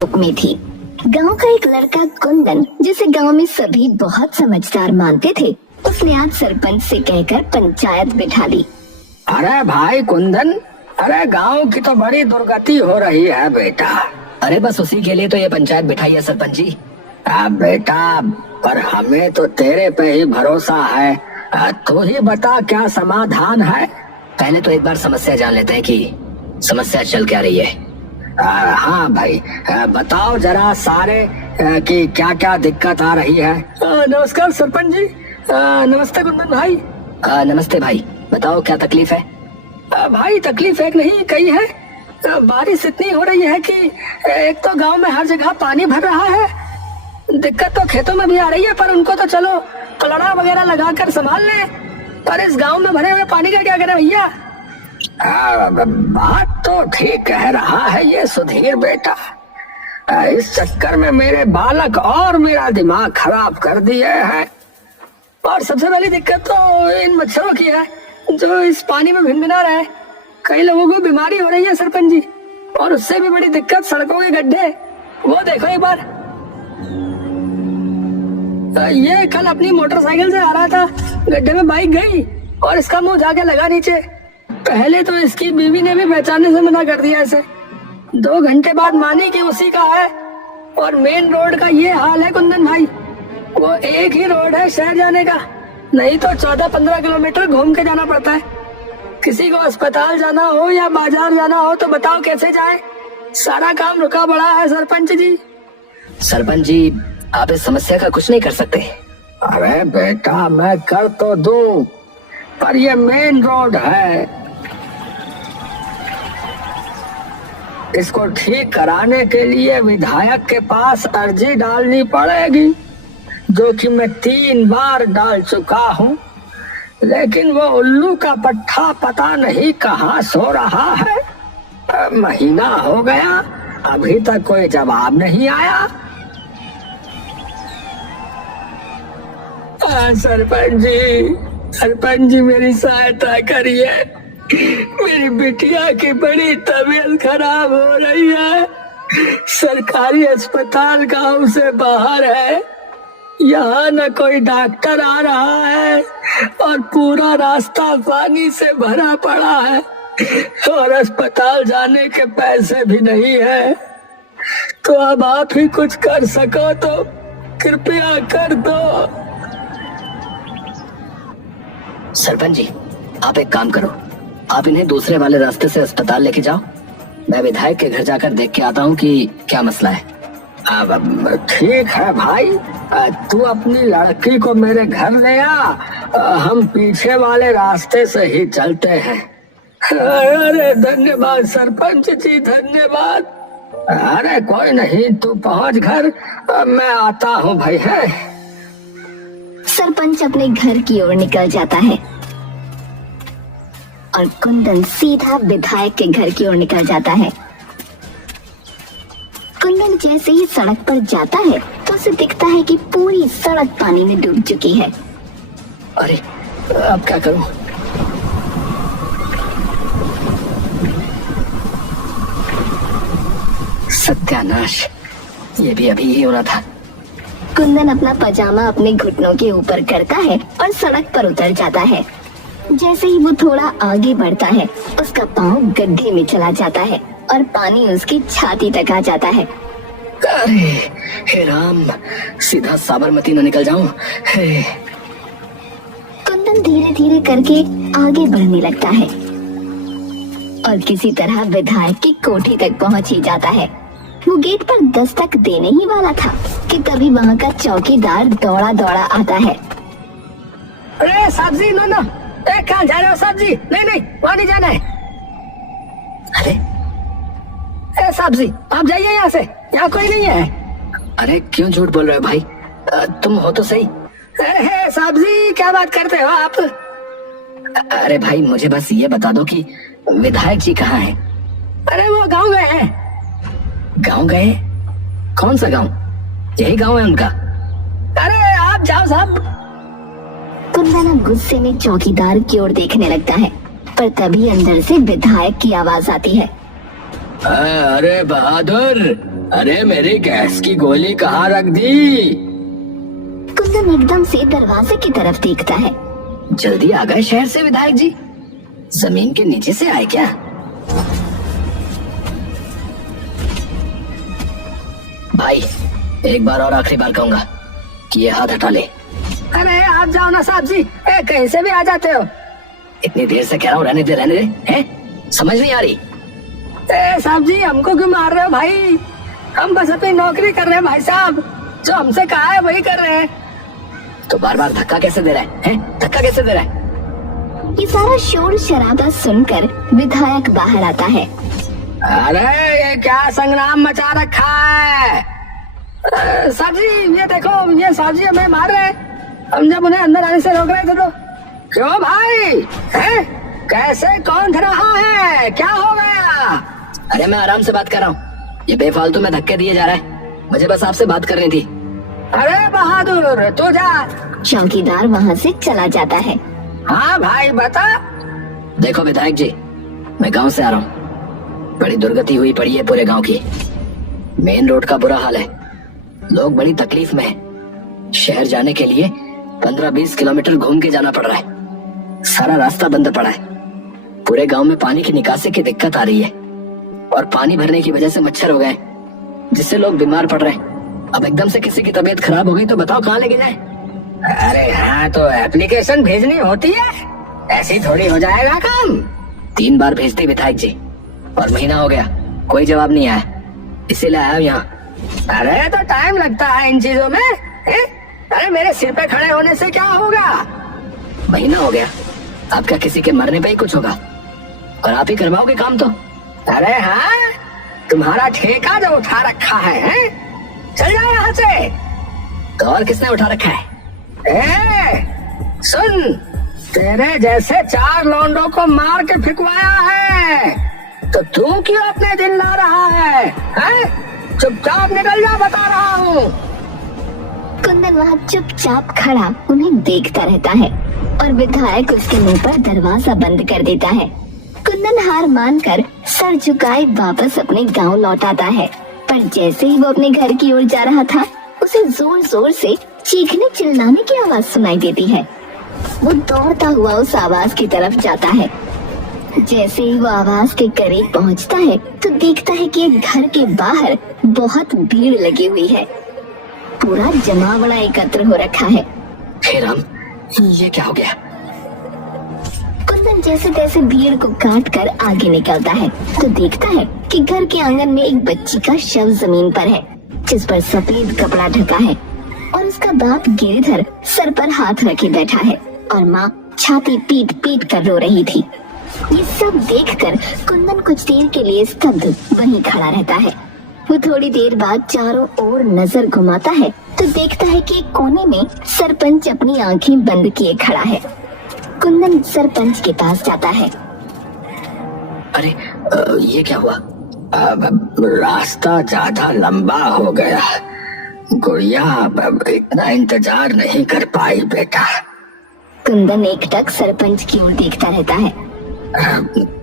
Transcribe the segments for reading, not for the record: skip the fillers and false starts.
में थी। गांव का एक लड़का कुंदन, जिसे गांव में सभी बहुत समझदार मानते थे, उसने आज सरपंच से कहकर पंचायत बिठा ली। अरे भाई कुंदन, अरे गांव की तो बड़ी दुर्गति हो रही है बेटा। अरे बस उसी के लिए तो ये पंचायत बिठाई है सरपंच जी। बेटा, पर हमें तो तेरे पे ही भरोसा है। तू ही बता क्या समाधान है। पहले तो एक बार समस्या जान लेते हैं कि समस्या चल क्या रही है। हाँ भाई, बताओ जरा सारे कि क्या क्या दिक्कत आ रही है। नमस्कार सरपंच जी। नमस्ते कुंदन भाई। नमस्ते भाई, बताओ क्या तकलीफ है। भाई तकलीफ एक नहीं कई है। बारिश इतनी हो रही है कि एक तो गांव में हर जगह पानी भर रहा है। दिक्कत तो खेतों में भी आ रही है, पर उनको तो चलो कलड़ा वगैरह लगाकर संभाल ले, पर इस गांव में भरे हुए पानी का क्या करें भैया। बात तो ठीक कह रहा है ये सुधीर बेटा। इस चक्कर में मेरे बालक और मेरा दिमाग खराब कर दिए हैं। और सबसे पहली दिक्कत तो इन मच्छरों की है जो इस पानी में भिनभिना रहे हैं। कई लोगों को बीमारी हो रही है सरपंच जी। और उससे भी बड़ी दिक्कत सड़कों के गड्ढे। वो देखो एक बार, ये कल अपनी मोटरसाइकिल से आ रहा था, गड्ढे में बाइक गई और इसका मुंह जाके लगा नीचे। पहले तो इसकी बीवी ने भी पहचानने से मना कर दिया इसे। 2 घंटे बाद मानी कि उसी का है। और मेन रोड का ये हाल है कुंदन भाई, वो एक ही रोड है शहर जाने का, नहीं तो 14-15 किलोमीटर घूम के जाना पड़ता है। किसी को अस्पताल जाना हो या बाजार जाना हो तो बताओ कैसे जाए। सारा काम रुका पड़ा है सरपंच जी। सरपंच जी, आप इस समस्या का कुछ नहीं कर सकते। अरे बेटा, मैं कर तो दूं, पर ये मेन रोड है, इसको ठीक कराने के लिए विधायक के पास अर्जी डालनी पड़ेगी, जो कि मैं 3 बार डाल चुका हूँ। लेकिन वो उल्लू का पट्टा पता नहीं कहाँ सो रहा है। महीना हो गया, अभी तक कोई जवाब नहीं आया। सरपंच जी मेरी सहायता करिए। मेरी बिटिया की बड़ी तबीयत खराब हो रही है। सरकारी अस्पताल गांव से बाहर है, यहाँ न कोई डॉक्टर आ रहा है और पूरा रास्ता पानी से भरा पड़ा है और अस्पताल जाने के पैसे भी नहीं है। तो अब आप ही कुछ कर सको तो कृपया कर दो। सरपंच जी, आप एक काम करो, आप इन्हें दूसरे वाले रास्ते से अस्पताल लेके जाओ। मैं विधायक के घर जाकर देख के आता हूँ कि क्या मसला है। ठीक है भाई, तू अपनी लड़की को मेरे घर ले आ, हम पीछे वाले रास्ते से ही चलते हैं। अरे धन्यवाद सरपंच जी, धन्यवाद। अरे कोई नहीं, तू पहुंच घर, मैं आता हूँ भाई। है सरपंच अपने घर की ओर निकल जाता है और कुंदन सीधा विधायक के घर की ओर निकल जाता है। कुंदन जैसे ही सड़क पर जाता है तो उसे दिखता है कि पूरी सड़क पानी में डूब चुकी है। अरे अब क्या करूं? सत्यानाश, ये भी अभी ही हो रहा था। कुंदन अपना पजामा अपने घुटनों के ऊपर करता है और सड़क पर उतर जाता है। जैसे ही वो थोड़ा आगे बढ़ता है, उसका पाँव गड्ढे में चला जाता है और पानी उसकी छाती तक आ जाता है। अरे हे राम, सीधा साबरमती न निकल जाऊं। कुंदन धीरे धीरे करके आगे बढ़ने लगता है और किसी तरह विधायक की कोठी तक पहुंच ही जाता है। वो गेट पर दस्तक देने ही वाला था कि तभी वहाँ का चौकीदार दौड़ा दौड़ा आता है। अरे साहब जी, ना कहाँ जा रहे हो साहब जी? नहीं, वहाँ नहीं जाना है। अरे साहब जी, आप जाइए यहाँ से, यहाँ कोई नहीं है। अरे क्यों झूठ बोल रहे हो भाई? तुम हो तो सही। अरे साहब जी, क्या बात करते हो आप? अरे भाई, मुझे बस ये बता दो कि विधायक जी कहाँ हैं? अरे वो गाँव गए हैं। गाँव गए? कौन सा गाँव? यही गाँव है उनका? अरे आप जाओ साहब। कुंदन गुस्से में चौकीदार की ओर देखने लगता है, पर तभी अंदर से विधायक की आवाज आती है। अरे बहादुर, अरे मेरी गैस की गोली कहाँ रख दी? कुंदन एकदम से दरवाजे की तरफ देखता है। जल्दी आ गए शहर से विधायक जी? जमीन के नीचे से आए क्या? भाई एक बार और आखिरी बार कहूंगा कि ये हाथ हटा ले। अरे आप जाओ ना साहब जी, कहीं से भी आ जाते हो। इतनी देर से कह रहा हूँ रहने दे हैं? समझ नहीं आ रही? साहब जी हमको क्यों मार रहे हो भाई? हम बस अपनी नौकरी कर रहे हैं भाई साहब, जो हमसे कहा है वही कर रहे हैं। तो बार बार धक्का कैसे दे रहा है? धक्का कैसे दे रहा है? ये सारा शोर शराबा सुनकर विधायक बाहर आता है। अरे ये क्या संग्राम मचा रखा है? साहब जी ये देखो, ये साहब जी हमें मार रहे हैं। हम जब उन्हें अंदर आने से रोक रहे थे तो। क्यों भाई? हैं? कैसे? कौन रहा है? क्या हो गया? अरे मैं आराम से बात कर रहा हूँ, ये बेफालतू में धक्के दिए जा रहा है। मुझे बस आपसे बात करनी थी। अरे बहादुर तू जा। चौकीदार वहाँ से चला जाता है। हाँ भाई बता। देखो विधायक जी, मैं गांव से आ रहा हूँ। बड़ी दुर्गति हुई पड़ी है पूरे गांव की। मेन रोड का बुरा हाल है, लोग बड़ी तकलीफ में हैं। शहर जाने के लिए 15-20 किलोमीटर घूम के जाना पड़ रहा है। सारा रास्ता बंद पड़ा है। पूरे गांव में पानी की निकासी की दिक्कत आ रही है और पानी भरने की वजह से मच्छर हो गए, जिससे लोग बीमार पड़ रहे हैं। अब एकदम से किसी की तबीयत खराब हो गई तो बताओ कहाँ लेके जाए? अरे हाँ तो एप्लीकेशन भेजनी होती है, ऐसी थोड़ी हो जाएगा काम। 3 बार भेज दी विधायक जी और महीना हो गया, कोई जवाब नहीं आया, इसीलिए आया यहाँ। अरे तो टाइम लगता है इन चीजों में। अरे मेरे सिर पे खड़े होने से क्या होगा? महीना हो गया, अब क्या किसी के मरने पे ही कुछ होगा? और आप ही करवाओगे काम तो? अरे हाँ, तुम्हारा ठेका जो उठा रखा है? चल जाओ यहाँ से। तो और किसने उठा रखा है? सुन, तेरे जैसे 4 लौंडों को मार के फिकवाया है, तो तू क्यों अपने दिन ला रहा है? चुपचाप निकल जा, बता रहा हूँ। कुंदन वहाँ चुपचाप खड़ा उन्हें देखता रहता है और विधायक उसके मुंह पर दरवाजा बंद कर देता है। कुंदन हार मानकर सर झुकाए वापस अपने गांव लौट आता है, पर जैसे ही वो अपने घर की ओर जा रहा था, उसे जोर जोर से चीखने चिल्लाने की आवाज सुनाई देती है। वो दौड़ता हुआ उस आवाज की तरफ जाता है। जैसे ही वो आवाज के करीब पहुंचता है तो देखता है कि एक घर के बाहर बहुत भीड़ लगी हुई है। पूरा जमावड़ा एकत्र हो रखा है। हे राम, ये क्या हो गया? कुंदन जैसे तैसे भीड़ को काट कर आगे निकलता है तो देखता है कि घर के आंगन में एक बच्ची का शव जमीन पर है, जिस पर सफेद कपड़ा ढका है और उसका बाप गिरधर सर पर हाथ रखे बैठा है और माँ छाती पीट पीट कर रो रही थी। ये सब देखकर कुंदन कुछ देर के लिए स्तब्ध वहीं खड़ा रहता है। वो थोड़ी देर बाद चारों ओर नजर घुमाता है तो देखता है कि एक कोने में सरपंच अपनी आंखें बंद किए खड़ा है। कुंदन सरपंच के पास जाता है। अरे ये क्या हुआ? रास्ता ज्यादा लंबा हो गया, गुड़िया इतना इंतजार नहीं कर पाई बेटा। कुंदन एकटक सरपंच की ओर देखता रहता है।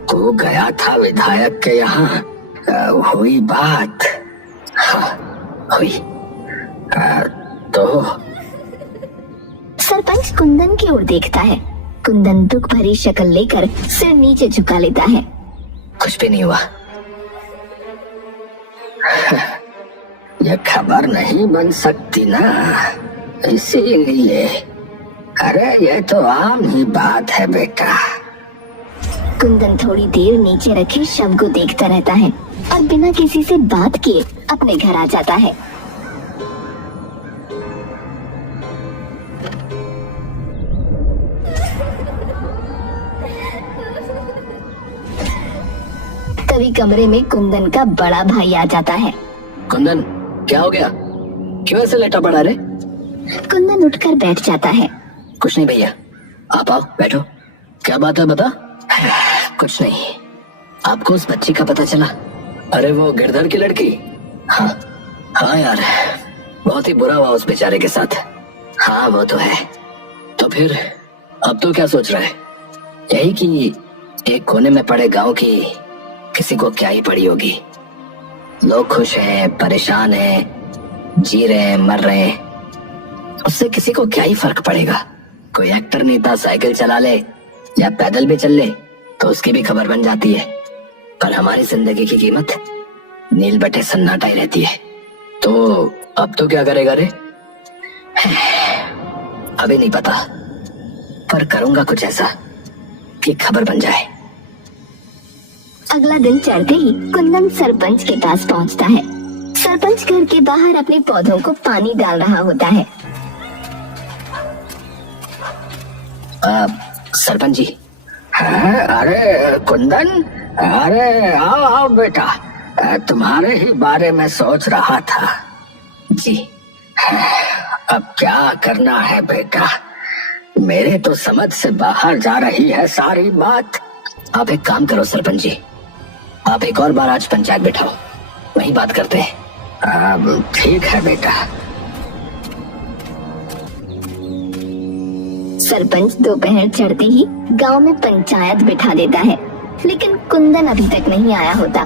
तू गया था विधायक के यहाँ, हुई बात? हाँ हुई। तो सरपंच कुंदन की ओर देखता है। कुंदन दुख भरी शक्ल लेकर सिर नीचे झुका लेता है। कुछ भी नहीं हुआ। ये खबर नहीं बन सकती ना, इसीलिए। अरे ये तो आम ही बात है बेटा। कुंदन थोड़ी देर नीचे रखे शव को देखता रहता है और बिना किसी से बात किए अपने घर आ जाता है। तभी कमरे में कुंदन का बड़ा भाई आ जाता है। कुंदन क्या हो गया? क्यों ऐसे लेटा पड़ा रे? कुंदन उठकर बैठ जाता है। कुछ नहीं भैया, आप आओ बैठो। क्या बात है बता? कुछ नहीं। आपको उस बच्ची का पता चला? अरे वो गिरधर की लड़की? हाँ हाँ यार, बहुत ही बुरा हुआ उस बेचारे के साथ। हाँ वो तो है। तो फिर अब तो क्या सोच रहा है? यही कि एक कोने में पड़े गांव की किसी को क्या ही पड़ी होगी। लोग खुश हैं, परेशान हैं, जी रहे हैं, मर रहे हैं, उससे किसी को क्या ही फर्क पड़ेगा। कोई एक्टर नेता साइकिल चला ले या पैदल भी चल ले तो उसकी भी खबर बन जाती है। पर हमारी जिंदगी की कीमत नील बटे सन्नाटा ही रहती है। तो अब तो क्या करेगा रे? अभी नहीं पता, पर करूंगा कुछ ऐसा कि खबर बन जाए। अगला दिन चढ़ते ही कुंदन सरपंच के पास पहुंचता है। सरपंच घर के बाहर अपने पौधों को पानी डाल रहा होता है। सरपंच जी। अरे कुंदन, अरे आओ आओ बेटा, तुम्हारे ही बारे में सोच रहा था। जी। अब क्या करना है बेटा, मेरे तो समझ से बाहर जा रही है सारी बात। आप एक काम करो सरपंच जी, आप एक और बार आज पंचायत बिठाओ, वहीं बात करते हैं। ठीक है बेटा। सरपंच दोपहर चढ़ते ही गांव में पंचायत बिठा देता है, लेकिन कुंदन अभी तक नहीं आया होता।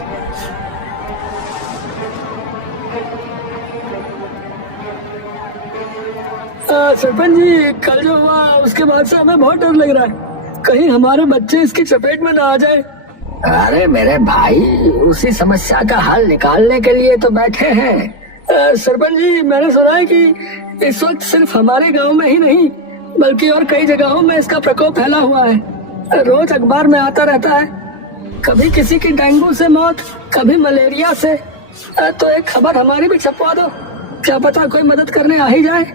सरपंच जी, कल जो हुआ उसके बाद से हमें बहुत डर लग रहा है, कहीं हमारे बच्चे इसकी चपेट में ना आ जाए। अरे मेरे भाई, उसी समस्या का हल निकालने के लिए तो बैठे हैं। सरपंच जी, मैंने सुना है कि इस वक्त सिर्फ हमारे गांव में ही नहीं बल्कि और कई जगहों में इसका प्रकोप फैला हुआ है। रोज अखबार में आता रहता है, कभी किसी की डेंगू से मौत, कभी मलेरिया से। तो एक खबर हमारी भी छपवा दो, क्या पता कोई मदद करने आ ही जाए।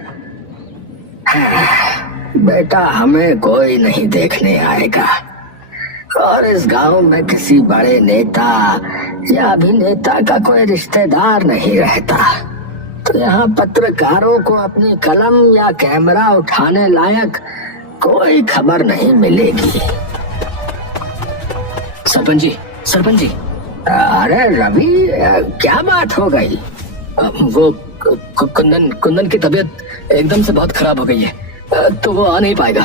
बेटा, हमें कोई नहीं देखने आएगा और इस गांव में किसी बड़े नेता या अभिनेता का कोई रिश्तेदार नहीं रहता, तो यहाँ पत्रकारों को अपनी कलम या कैमरा उठाने लायक कोई खबर नहीं मिलेगी। सरपंच जी, सरपंच जी। अरे रवि, क्या बात हो गई? वो कुंदन की तबीयत एकदम से बहुत खराब हो गई है, तो वो आ नहीं पाएगा।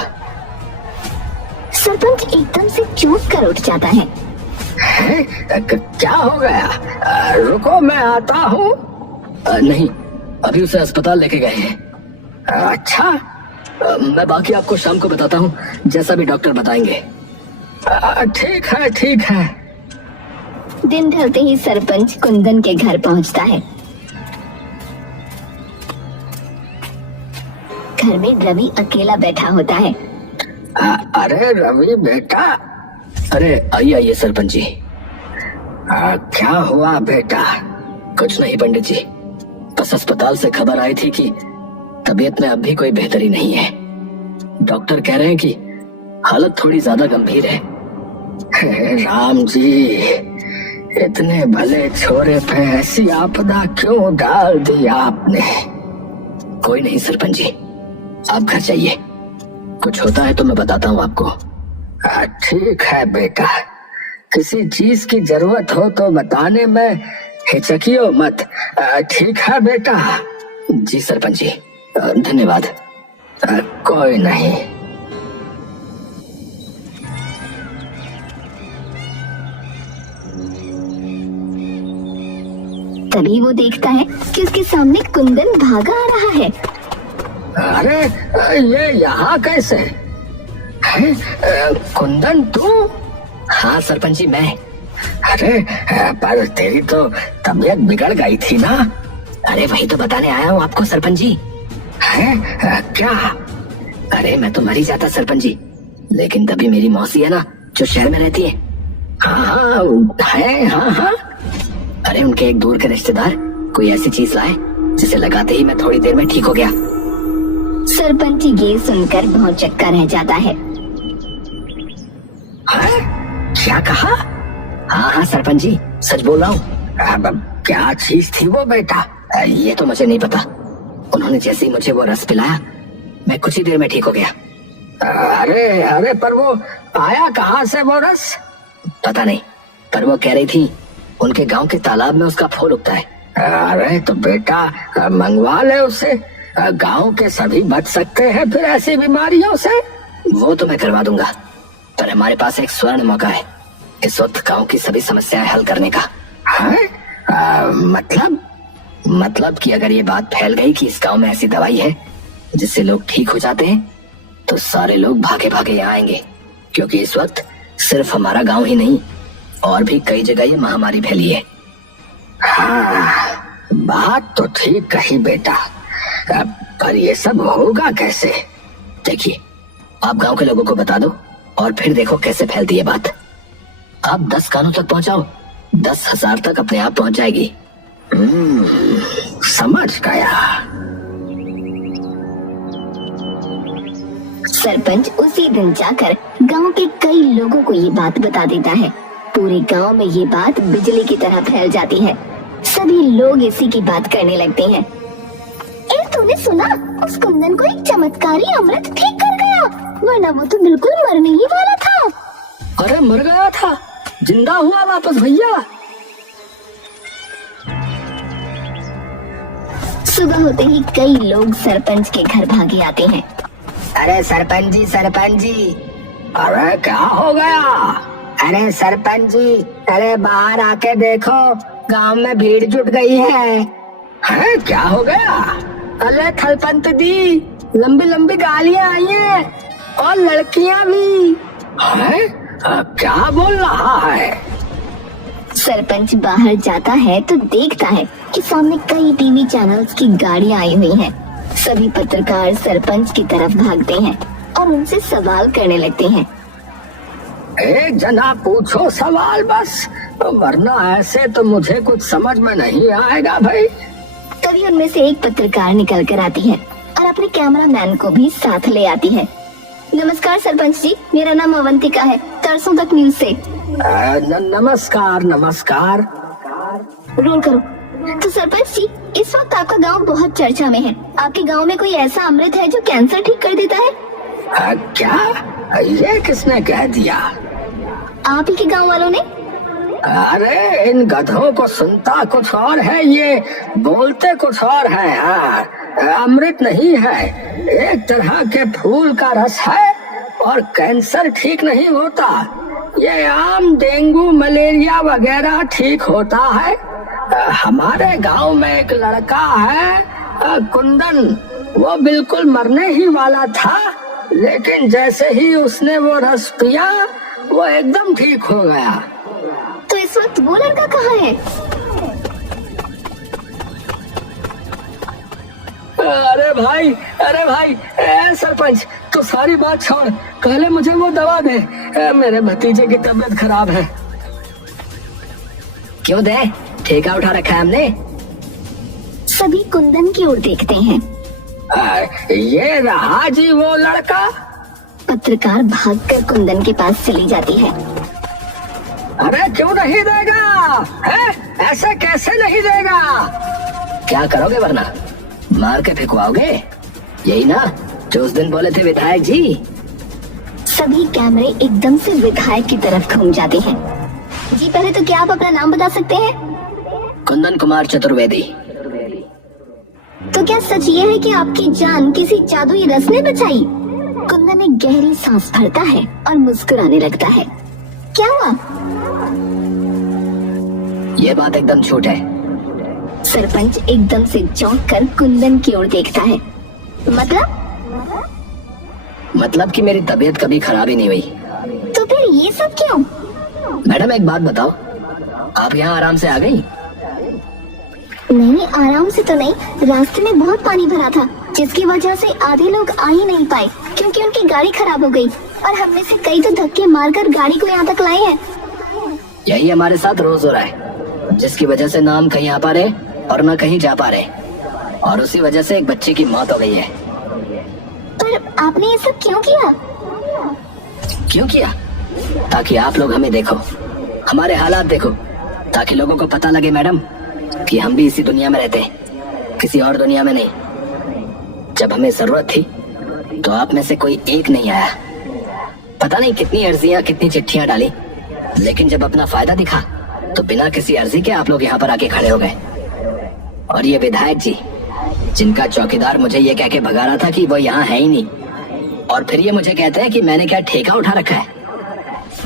सरपंच एकदम से चूक कर उठ जाता है। क्या हो गया? रुको, मैं आता हूँ। नहीं, अभी उसे अस्पताल लेके गए हैं। अच्छा, मैं बाकी आपको शाम को बताता हूँ, जैसा भी डॉक्टर बताएंगे। ठीक है, ठीक है। दिन ढलते ही सरपंच कुंदन के घर पहुंचता है। घर में रवि अकेला बैठा होता है। अरे रवि बेटा, अरे आइए आइए सरपंच जी। क्या हुआ बेटा? कुछ नहीं पंडित जी, बस अस्पताल से खबर आई थी कि तबीयत में अब भी कोई बेहतरी नहीं है। डॉक्टर कह रहे हैं कि हालत थोड़ी ज्यादा गंभीर है। हे राम जी, इतने भले छोरे पे ऐसी आपदा क्यों डाल दी आपने? कोई नहीं सरपंच जी, आप घर जाइए, कुछ होता है तो मैं बताता हूँ आपको। ठीक है बेटा, किसी चीज की जरूरत हो तो बताने में हिचकियो मत। ठीक है बेटा। जी सरपंच जी, धन्यवाद। कोई नहीं। तभी वो देखता है कि उसके सामने कुंदन भागा आ रहा है। अरे ये यहाँ कैसे? है? कुंदन तू? हाँ सरपंच जी, मैं। अरे पर तेरी तो तबीयत बिगड़ गई थी ना? अरे वही तो बताने आया हूँ आपको सरपंच जी। है क्या? अरे मैं तो मर ही जाता सरपंच जी, लेकिन तभी मेरी मौसी है ना जो शहर में रहती है। हाँ है, हाँ हाँ। अरे उनके एक दूर के रिश्तेदार कोई ऐसी चीज लाए जिसे लगाते ही मैं थोड़ी देर में ठीक हो गया। सरपंच ये सुनकर बहुत चक्का रह जाता है। क्या कहा? हाँ हाँ सरपंच जी, सच बोल रहा हूँ। क्या चीज थी वो बेटा? ये तो मुझे नहीं पता, उन्होंने जैसे ही मुझे वो रस पिलाया मैं कुछ ही देर में ठीक हो गया। अरे अरे पर वो आया कहाँ से वो रस? पता नहीं, पर वो कह रही थी उनके गांव के तालाब में उसका फूल उगता है। अरे तो बेटा मंगवा ले उससे, गांव के सभी बच सकते हैं फिर ऐसी बीमारियों से। वो तो मैं करवा दूंगा, पर हमारे पास एक स्वर्ण मौका है इस वक्त गांव की सभी समस्याएं हल करने का। है? मतलब कि अगर ये बात फैल गई कि इस गांव में ऐसी दवाई है जिससे लोग ठीक हो जाते हैं, तो सारे लोग भागे भागे यहाँ आएंगे, क्योंकि इस वक्त सिर्फ हमारा गांव ही नहीं और भी कई जगह ये महामारी फैली है। हाँ, बात तो ठीक कही बेटा, पर ये सब होगा कैसे? देखिए, आप गांव के लोगों को बता दो और फिर देखो कैसे फैलती है बात। आप 10 कानों तक पहुंचाओ, 10,000 तक अपने आप पहुंच जाएगी। समझ गया। सरपंच उसी दिन जाकर गांव के कई लोगों को ये बात बता देता है। पूरे गांव में ये बात बिजली की तरह फैल जाती है। सभी लोग इसी की बात करने लगते हैं। तूने सुना, उस कुंदन को एक चमत्कारी अमृत ठीक कर गया, वरना वो तो बिल्कुल मरने ही वाला था। अरे मर गया था, जिंदा हुआ वापस भैया। सुबह होते ही कई लोग सरपंच के घर भागे आते हैं। अरे सरपंच जी, अरे क्या हो गया? अरे सरपंच जी, अरे बाहर आके देखो, गांव में भीड़ जुट गई है। है क्या हो गया? अरे थलपंत दी, लंबी लंबी गालियां आई हैं और लड़कियां भी। है? क्या बोल रहा है? सरपंच बाहर जाता है तो देखता है कि सामने कई टीवी चैनल्स की गाड़ियां आई हुई हैं। सभी पत्रकार सरपंच की तरफ भागते हैं और उनसे सवाल करने लगते हैं। एक जना पूछो सवाल बस, वरना ऐसे तो मुझे कुछ समझ में नहीं आएगा भाई। तभी उनमें से एक पत्रकार निकल कर आती है और अपने कैमरामैन को भी साथ ले आती है। नमस्कार सरपंच जी, मेरा नाम अवंतिका है, तरसों तक न्यूज से। नमस्कार। रोल करो। तो सरपंच जी, इस वक्त आपका गांव बहुत चर्चा में है। आपके गांव में कोई ऐसा अमृत है जो कैंसर ठीक कर देता है? क्या? ये किसने कह दिया? आप ही के गांव वालों ने। अरे इन गधों को सुनता कुछ और है, ये बोलते कुछ और है। हाँ, अमृत नहीं है, एक तरह के फूल का रस है और कैंसर ठीक नहीं होता। ये आम डेंगू मलेरिया वगैरह ठीक होता है। हमारे गांव में एक लड़का है कुंदन, वो बिल्कुल मरने ही वाला था, लेकिन जैसे ही उसने वो रस पिया वो एकदम ठीक हो गया। तो इस वक्त वो लड़का कहाँ है? अरे भाई, सरपंच तो सारी बात छोड़, पहले मुझे वो दवा दे, मेरे भतीजे की तबीयत खराब है। क्यों दे? ठेका उठा रखा है हमने। सभी कुंदन की ओर देखते हैं। ये रहा जी वो लड़का। पत्रकार भागकर कुंदन के पास चली जाती है। अरे क्यों नहीं देगा? है? ऐसे कैसे नहीं देगा? क्या करोगे वरना? मार के फेंकवाओगे? यही ना जो उस दिन बोले थे विधायक जी। सभी कैमरे एकदम से विधायक की तरफ घूम जाते हैं। जी पहले तो क्या आप अपना नाम बता सकते हैं? कुंदन कुमार चतुर्वेदी। तो क्या सच ये है कि आपकी जान किसी जादुई रस ने बचाई? कुंदन एक गहरी सांस भरता है और मुस्कुराने लगता है। क्या हुआ? ये बात एकदम झूठ है। सरपंच एकदम से चौंक कर कुंदन की ओर देखता है। मतलब कि मेरी तबीयत कभी खराब ही नहीं हुई। तो फिर ये सब क्यों? मैडम एक बात बताओ, आप यहाँ आराम से आ गई? नहीं, आराम से तो नहीं, रास्ते में बहुत पानी भरा था, जिसकी वजह से आधे लोग आ ही नहीं पाए क्योंकि उनकी गाड़ी खराब हो गई और हमने से कई तो धक्के मारकर गाड़ी को यहाँ तक लाए हैं। यही हमारे साथ रोज हो रहा है, जिसकी वजह से ना हम कहीं आ पा रहे और ना कहीं जा पा रहे, और उसी वजह से एक बच्चे की मौत हो गई है। पर आपने ये सब क्यों किया? क्यों किया? ताकि आप लोग हमें देखो, हमारे हालात देखो, ताकि लोगों को पता लगे मैडम कि हम भी इसी दुनिया में रहते हैं, किसी और दुनिया में नहीं। जब हमें जरूरत थी तो आप में से कोई एक नहीं आया। पता नहीं कितनी अर्जियां कितनी चिट्ठियां डाली, लेकिन जब अपना फायदा दिखा तो बिना किसी अर्जी के आप लोग यहाँ पर आके खड़े हो गए। और ये विधायक जी, जिनका चौकीदार मुझे ये कह के भगा रहा था कि वो यहाँ है ही नहीं, और फिर ये मुझे कहते हैं कि मैंने क्या ठेका उठा रखा है।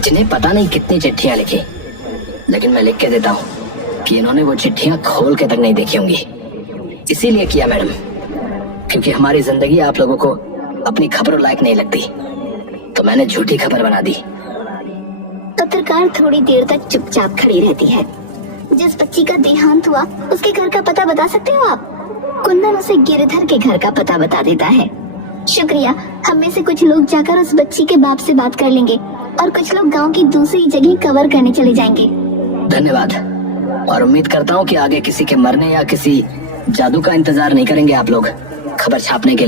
जिन्हें पता नहीं कितनी चिट्ठियां लिखी, लेकिन मैं लिख के देता हूँ कि इन्होंने वो चिट्ठियां खोल के तक नहीं देखी होंगी। इसीलिए किया मैडम, क्योंकि हमारी जिंदगी आप लोगों को अपनी खबरों लायक नहीं लगती, तो मैंने झूठी खबर बना दी। पत्रकार थोड़ी देर तक चुपचाप खड़ी रहती है। जिस बच्ची का देहांत हुआ उसके घर का पता बता सकते हो आप? कुंदन उसे गिरधर के घर का पता बता देता है। शुक्रिया, हम में से कुछ लोग जाकर उस बच्ची के बाप से बात कर लेंगे और कुछ लोग गांव की दूसरी जगह कवर करने चले जाएंगे। धन्यवाद, और उम्मीद करता हूँ कि आगे किसी के मरने या किसी जादू का इंतजार नहीं करेंगे आप लोग खबर छापने के लिए।